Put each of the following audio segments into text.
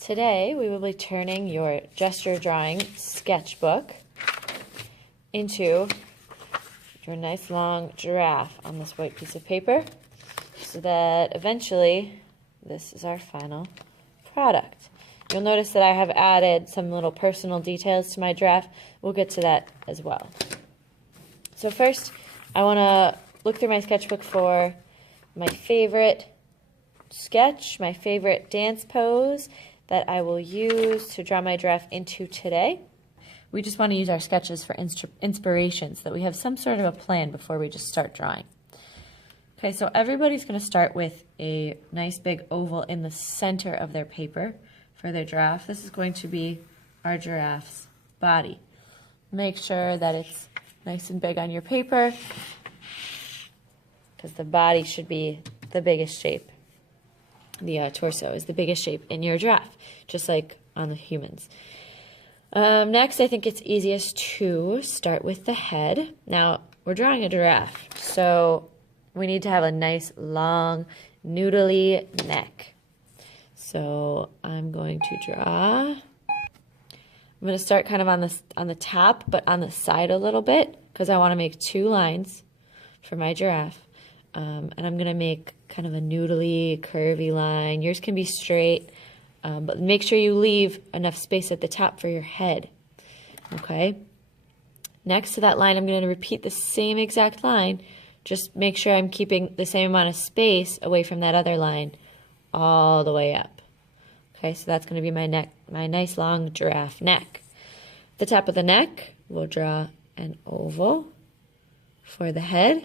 Today we will be turning your gesture drawing sketchbook into your nice long giraffe on this white piece of paper so that eventually this is our final product. You'll notice that I have added some little personal details to my giraffe. We'll get to that as well. So first I want to look through my sketchbook for my favorite sketch, my favorite dance pose that I will use to draw my giraffe into today. We just want to use our sketches for inspiration so that we have some sort of a plan before we just start drawing. Okay, so everybody's going to start with a nice big oval in the center of their paper for their giraffe. This is going to be our giraffe's body. Make sure that it's nice and big on your paper because the body should be the biggest shape. The torso is the biggest shape in your giraffe, just like on the humans. Next, I think it's easiest to start with the head. Now, we're drawing a giraffe, so we need to have a nice, long, noodly neck. So I'm going to draw. I'm going to start kind of on the top, but on the side a little bit, because I want to make two lines for my giraffe. And I'm going to make kind of a noodly, curvy line. Yours can be straight, but make sure you leave enough space at the top for your head. Okay? Next to that line, I'm going to repeat the same exact line. Just make sure I'm keeping the same amount of space away from that other line all the way up. Okay, so that's going to be my neck, my nice long giraffe neck. At the top of the neck, we'll draw an oval for the head.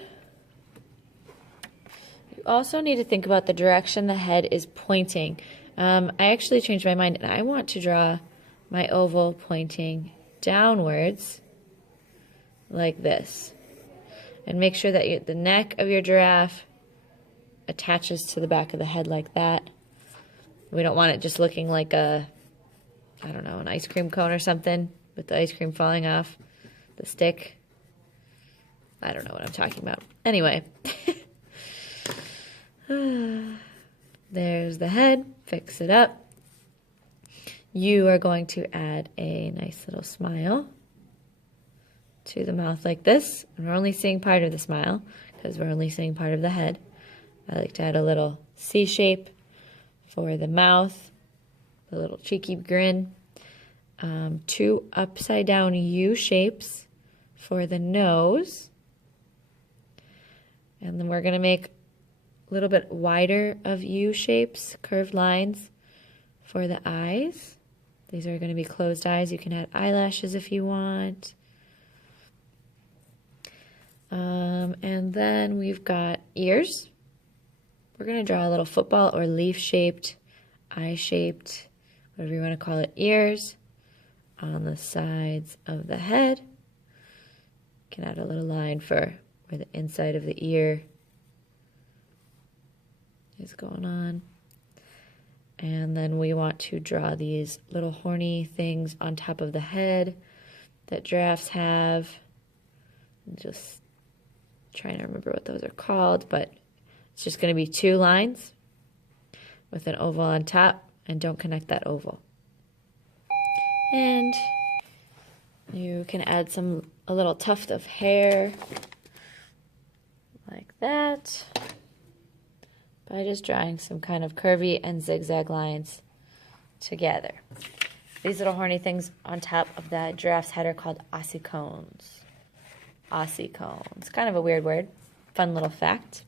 Also need to think about the direction the head is pointing. I actually changed my mind and I want to draw my oval pointing downwards like this. And make sure that the neck of your giraffe attaches to the back of the head like that. We don't want it just looking like a, I don't know, an ice cream cone or something with the ice cream falling off the stick. I don't know what I'm talking about. Anyway. There's the head. Fix it up. You are going to add a nice little smile to the mouth like this. And we're only seeing part of the smile because we're only seeing part of the head. I like to add a little C shape for the mouth, a little cheeky grin. Two upside down U shapes for the nose. And then we're going to make a little bit wider of U shapes, curved lines for the eyes. These are going to be closed eyes. You can add eyelashes if you want. And then we've got ears. We're going to draw a little football or leaf-shaped, eye-shaped, whatever you want to call it, ears on the sides of the head. You can add a little line for where the inside of the ear is going on. And then we want to draw these little horny things on top of the head that giraffes have. I'm just trying to remember what those are called, but it's just going to be two lines with an oval on top, and don't connect that oval. And you can add a little tuft of hair like that by just drawing some kind of curvy and zigzag lines together. These little horny things on top of that giraffe's head are called ossicones. Ossicones. Kind of a weird word. Fun little fact.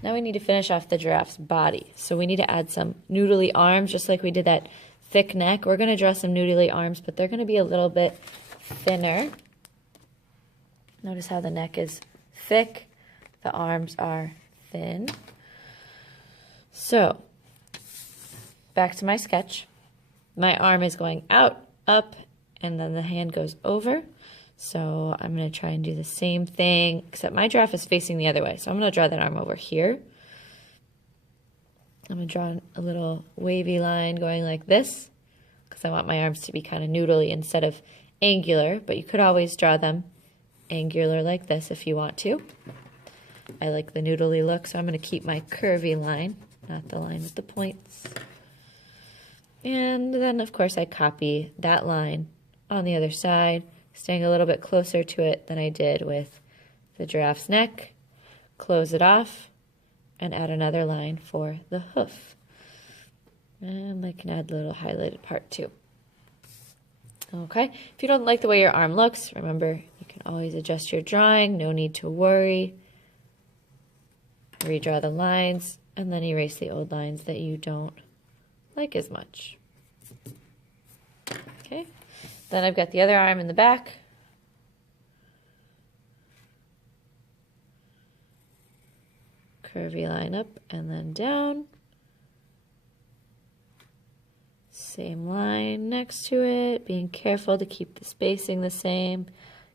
Now we need to finish off the giraffe's body. So we need to add some noodly arms, just like we did that thick neck. We're going to draw some noodly arms, but they're going to be a little bit thinner. Notice how the neck is thick. The arms are thin. So, back to my sketch. My arm is going out, up, and then the hand goes over. So I'm going to try and do the same thing, except my giraffe is facing the other way. So I'm going to draw that arm over here. I'm going to draw a little wavy line going like this, because I want my arms to be kind of noodly instead of angular, but you could always draw them angular like this if you want to. I like the noodly look, so I'm going to keep my curvy line, not the line with the points. And then, of course, I copy that line on the other side, staying a little bit closer to it than I did with the giraffe's neck. Close it off and add another line for the hoof. And I can add the little highlighted part too. Okay, if you don't like the way your arm looks, remember, you can always adjust your drawing. No need to worry. Redraw the lines and then erase the old lines that you don't like as much. Okay, then I've got the other arm in the back. Curvy line up and then down. Same line next to it, being careful to keep the spacing the same.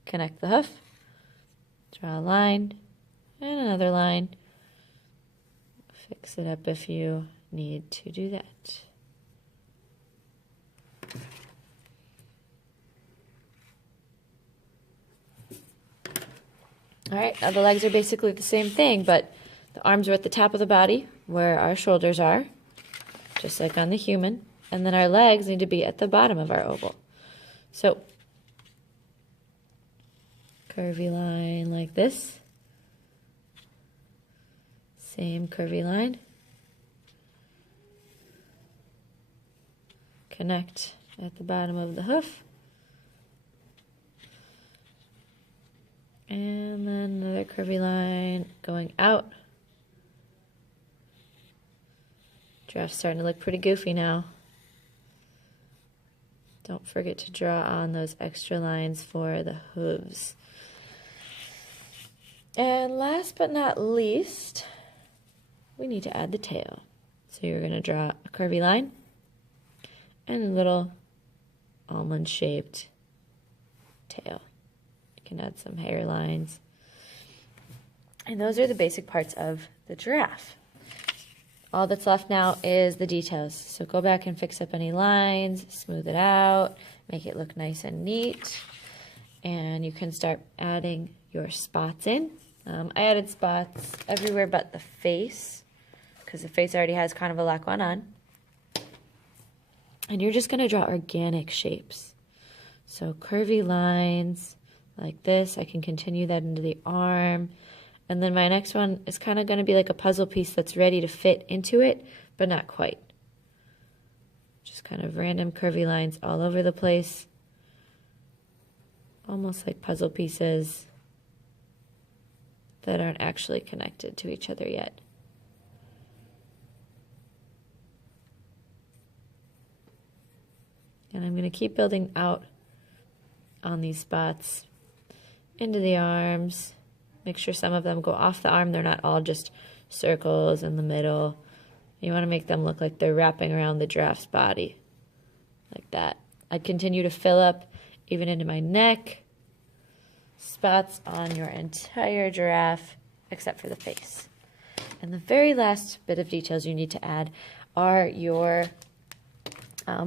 Connect the hoof, draw a line, and another line. Fix it up if you need to do that. All right, now the legs are basically the same thing, but the arms are at the top of the body where our shoulders are, just like on the human. And then our legs need to be at the bottom of our oval. So, curvy line like this. Same curvy line. Connect at the bottom of the hoof. And then another curvy line going out. Giraffe's starting to look pretty goofy now. Don't forget to draw on those extra lines for the hooves. And last but not least, we need to add the tail. So you're going to draw a curvy line and a little almond-shaped tail. You can add some hair lines. And those are the basic parts of the giraffe. All that's left now is the details. So go back and fix up any lines, smooth it out, make it look nice and neat. And you can start adding your spots in. I added spots everywhere but the face, because the face already has kind of a lot going on. And you're just going to draw organic shapes. So curvy lines like this. I can continue that into the arm. And then my next one is kind of going to be like a puzzle piece that's ready to fit into it, but not quite. Just kind of random curvy lines all over the place. Almost like puzzle pieces that aren't actually connected to each other yet. And I'm going to keep building out on these spots into the arms. Make sure some of them go off the arm. They're not all just circles in the middle. You want to make them look like they're wrapping around the giraffe's body, like that. I continue to fill up even into my neck, spots on your entire giraffe, except for the face. And the very last bit of details you need to add are your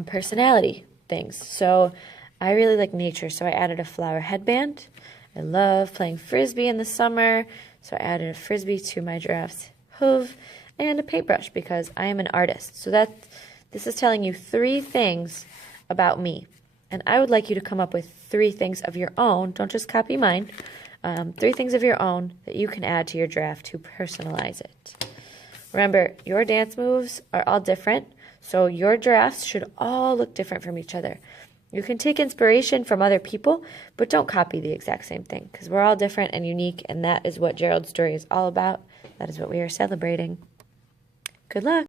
personality things. So I really like nature, so I added a flower headband. I love playing frisbee in the summer, so I added a frisbee to my giraffe's hoof, and a paintbrush because I am an artist. So this is telling you 3 things about me, and I would like you to come up with 3 things of your own. Don't just copy mine. 3 things of your own that you can add to your giraffe to personalize it. Remember, your dance moves are all different, so your giraffes should all look different from each other. You can take inspiration from other people, but don't copy the exact same thing, because we're all different and unique, and that is what Gerald's story is all about. That is what we are celebrating. Good luck.